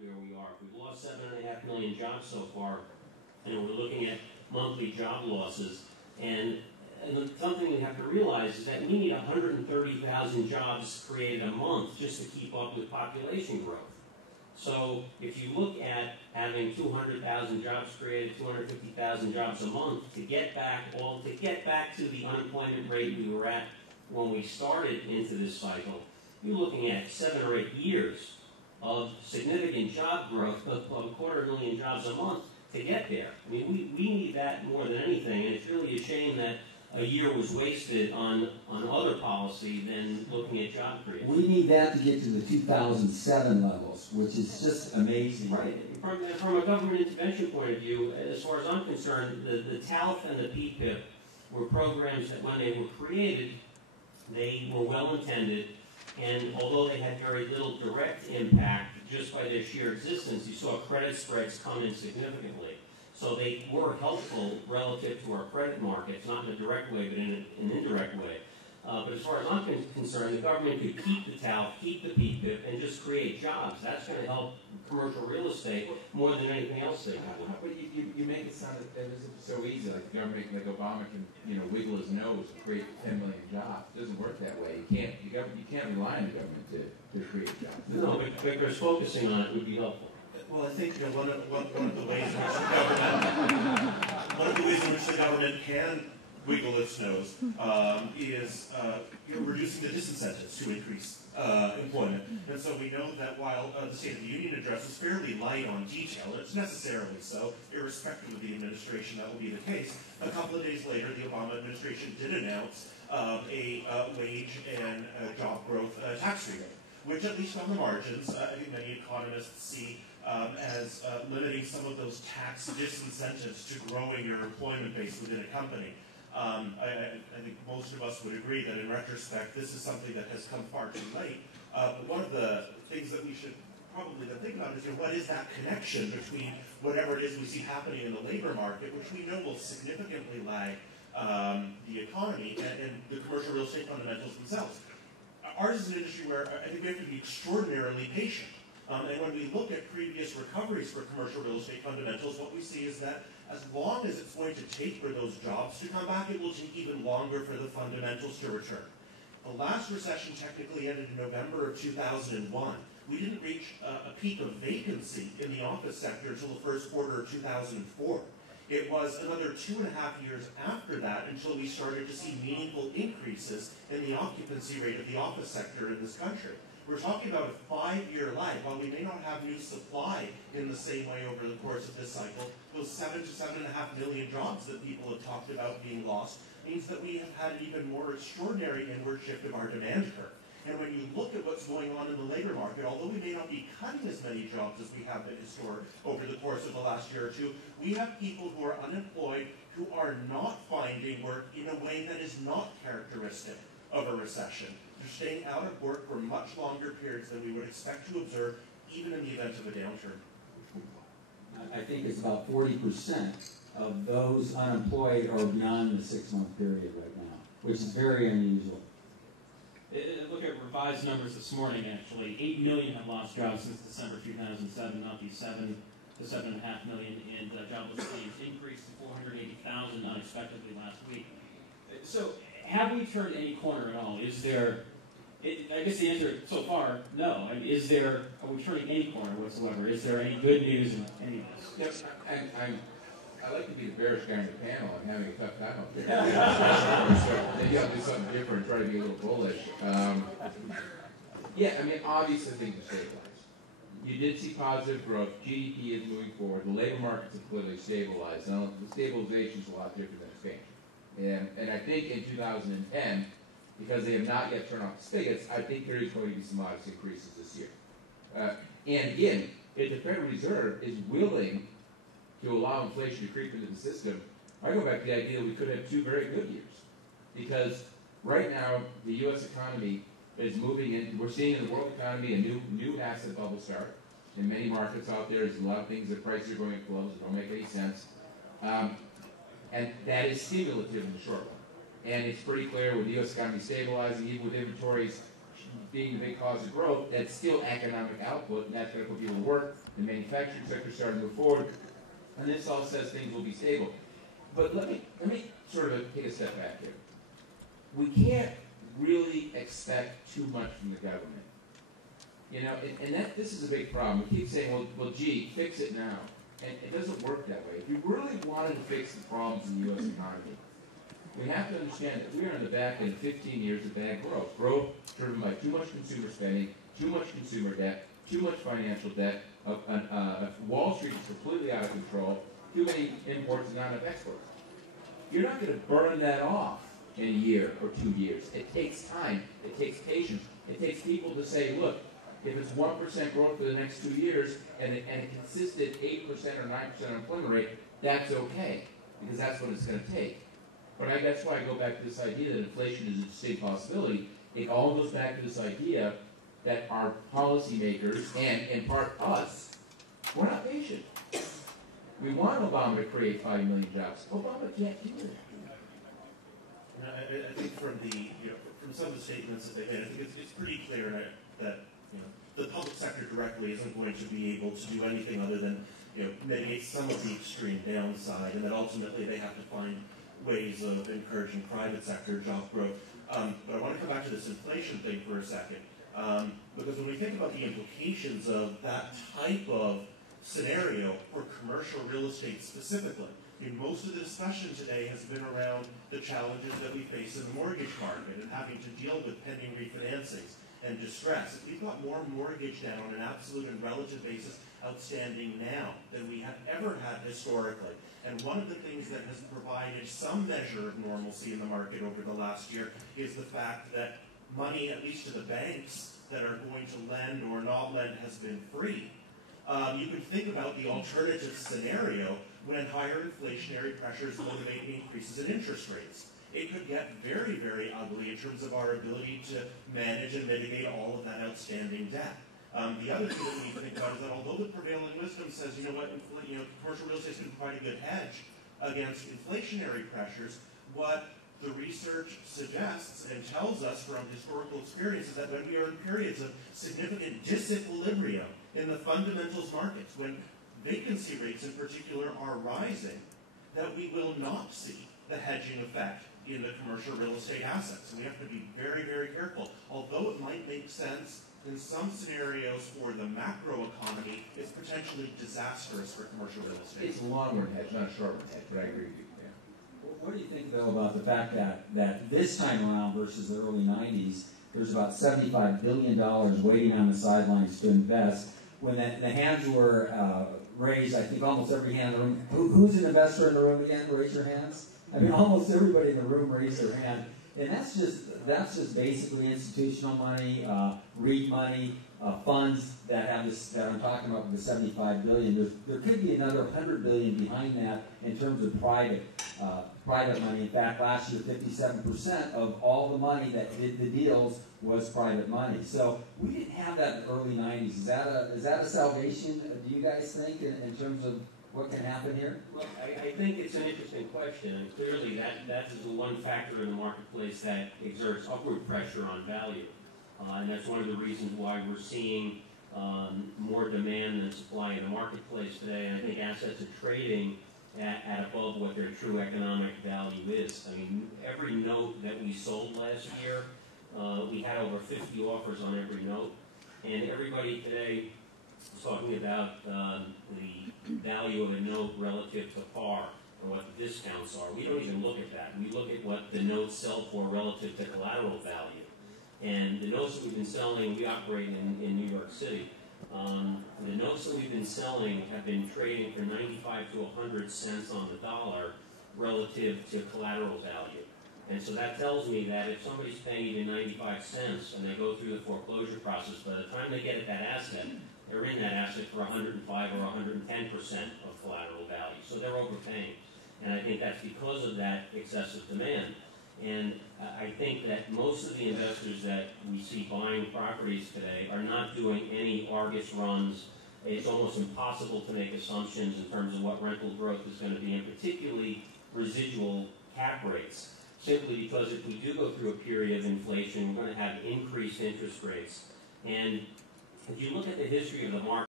where we are. We've lost 7.5 million jobs so far, and we're looking at monthly job losses. And something we have to realize is that we need 130,000 jobs created a month just to keep up with population growth. So if you look at having 200,000 jobs created, 250,000 jobs a month to get back to the unemployment rate we were at when we started into this cycle, you're looking at 7 or 8 years of significant job growth of 250,000 jobs a month to get there. I mean, we need that more than anything, and it's really a shame that a year was wasted on other policy than looking at job creation. We need that to get to the 2007 levels, which is just amazing. Right. From a government intervention point of view, as far as I'm concerned, the TALF and the PPIP were programs that when they were created, they were well intended, and although they had very little direct impact, just by their sheer existence, you saw credit spreads come in significantly. So they were helpful relative to our credit markets, not in a direct way, but in an indirect way. But as far as I'm concerned, the government could keep the TALF, keep the PPIP, and just create jobs. That's going to help commercial real estate more than anything else they can do. But you make it sound as if it's so easy, like the government, like Obama can, wiggle his nose and create 10 million jobs. It doesn't work that way. You can't rely on the government to create jobs. No, but Vickers focusing on it would be helpful. Well, I think one of the ways in which the government can wiggle its nose is reducing the disincentives to increase employment. And so we know that while the State of the Union address is fairly light on detail, and it's necessarily so, irrespective of the administration, that will be the case. A couple of days later, the Obama administration did announce a wage and job growth tax rebate, which at least on the margins, I think many economists see as limiting some of those tax disincentives to growing your employment base within a company. I think most of us would agree that in retrospect, this is something that has come far too late. But one of the things that we should probably think about is, what is that connection between whatever it is we see happening in the labor market, which we know will significantly lag the economy, and the commercial real estate fundamentals themselves. Ours is an industry where I think we have to be extraordinarily patient. And when we look at previous recoveries for commercial real estate fundamentals, what we see is that as long as it's going to take for those jobs to come back, it will take even longer for the fundamentals to return. The last recession technically ended in November of 2001. We didn't reach a peak of vacancy in the office sector until the first quarter of 2004. It was another 2.5 years after that until we started to see meaningful increases in the occupancy rate of the office sector in this country. We're talking about a 5-year lag. While we may not have new supply in the same way over the course of this cycle, those 7 to 7.5 million jobs that people have talked about being lost means that we have had an even more extraordinary inward shift of our demand curve. And when you look at what's going on in the labor market, although we may not be cutting as many jobs as we have been historically over the course of the last year or two, we have people who are unemployed who are not finding work in a way that is not characteristic of a recession. They're staying out of work for much longer periods than we would expect to observe, even in the event of a downturn. I think it's about 40% of those unemployed are beyond the 6-month period right now, which is very unusual. Look at revised numbers this morning, actually. 8 million have lost jobs since December 2007, not the 7 to 7.5 million, and jobless claims increased to 480,000 unexpectedly last week. So, have we turned any corner at all? Is there, I guess the answer so far, no. I mean, are we turning any corner whatsoever? Is there any good news in any of this? Yes, I like to be the bearish guy in the panel. I'm having a tough time up there. Maybe I'll do something different, try to be a little bullish. Yeah, I mean, obviously things are stabilized. You did see positive growth. GDP is moving forward. The labor markets have clearly stabilized. Now, the stabilization is a lot different than expansion. And I think in 2010, because they have not yet turned off the spigots, I think there is going to be some modest increases this year. And again, if the Federal Reserve is willing to allow inflation to creep into the system, I go back to the idea that we could have 2 very good years. Because right now, the U.S. economy is moving in. We're seeing in the world economy a new asset bubble start. In many markets out there, there's a lot of things that prices are going to close that don't make any sense. And that is stimulative in the short run. And it's pretty clear with the U.S. economy stabilizing, even with inventories being the big cause of growth, that's still economic output, and that's going to put people to work. The manufacturing sector is starting to move forward, and this all says things will be stable. But let me sort of take a step back here. We can't really expect too much from the government. You know, and this is a big problem. We keep saying, well, gee, fix it now. And it doesn't work that way. If you really wanted to fix the problems in the U.S. economy, we have to understand that we are on the back end of 15 years of bad growth. Growth driven by too much consumer spending, too much consumer debt, too much financial debt, Wall Street is completely out of control, too many imports and not enough exports. You're not going to burn that off in a year or 2 years. It takes time. It takes patience. It takes people to say, look, if it's 1% growth for the next 2 years and a consistent 8% or 9% unemployment rate, that's okay, because that's what it's going to take. But that's why I go back to this idea that inflation is a distinct possibility. It all goes back to this idea that our policymakers, and in part us, we're not patient. We want Obama to create 5 million jobs. Obama can't do it. I think from from some of the statements that they made, I think it's pretty clear that the public sector directly isn't going to be able to do anything other than mitigate some of the extreme downside, and that ultimately they have to find ways of encouraging private sector job growth. But I want to come back to this inflation thing for a second, because when we think about the implications of that type of scenario for commercial real estate specifically, most of the discussion today has been around the challenges that we face in the mortgage market and having to deal with pending refinancings and distress. If we've got more mortgage debt on an absolute and relative basis outstanding now than we have ever had historically, and one of the things that has provided some measure of normalcy in the market over the last year is the fact that money, at least to the banks that are going to lend or not lend, has been free. You can think about the alternative scenario when higher inflationary pressures motivate increases in interest rates. It could get very, very ugly in terms of our ability to manage and mitigate all of that outstanding debt. The other thing that we need to think about is that although the prevailing wisdom says, commercial real estate can provide a good hedge against inflationary pressures, what the research suggests and tells us from historical experience is that when we are in periods of significant disequilibrium in the fundamentals markets, when vacancy rates in particular are rising, that we will not see the hedging effect in the commercial real estate assets. And we have to be very, very careful. Although it might make sense in some scenarios for the macro economy, it's potentially disastrous for commercial real estate. It's a long-run hedge, not a short-run hedge, but I agree with you. What do you think, though, about the fact that this time around versus the early 90s, there's about $75 billion waiting on the sidelines to invest? When the hands were raised, I think almost every hand in the room. Who's an investor in the room again? Raise your hands. I mean, almost everybody in the room raised their hand. And that's just basically institutional money, REIT money, funds that have this, that I'm talking about with the $75 billion. There could be another $100 billion behind that in terms of private money. In fact, last year, 57% of all the money that did the deals was private money. So we didn't have that in the early 90s. Is that a salvation, do you guys think, in terms of what can happen here? Well, I think it's an interesting question, and clearly that is the one factor in the marketplace that exerts upward pressure on value. And that's one of the reasons why we're seeing more demand than supply in the marketplace today. And I think assets are trading at above what their true economic value is. I mean, every note that we sold last year, we had over 50 offers on every note. And everybody today is talking about the value of a note relative to par and what the discounts are. We don't even look at that. We look at what the notes sell for relative to collateral value. And the notes that we've been selling, we operate in New York City. The notes that we've been selling have been trading for 95 to 100 cents on the dollar relative to collateral value. And so that tells me that if somebody's paying even 95 cents and they go through the foreclosure process, by the time they get at that asset, they're in that asset for 105 or 110% of collateral value. So they're overpaying. And I think that's because of that excessive demand. And I think that most of the investors that we see buying properties today are not doing any Argus runs. It's almost impossible to make assumptions in terms of what rental growth is going to be, and particularly residual cap rates. simply because if we do go through a period of inflation, we're going to have increased interest rates. And if you look at the history of the market,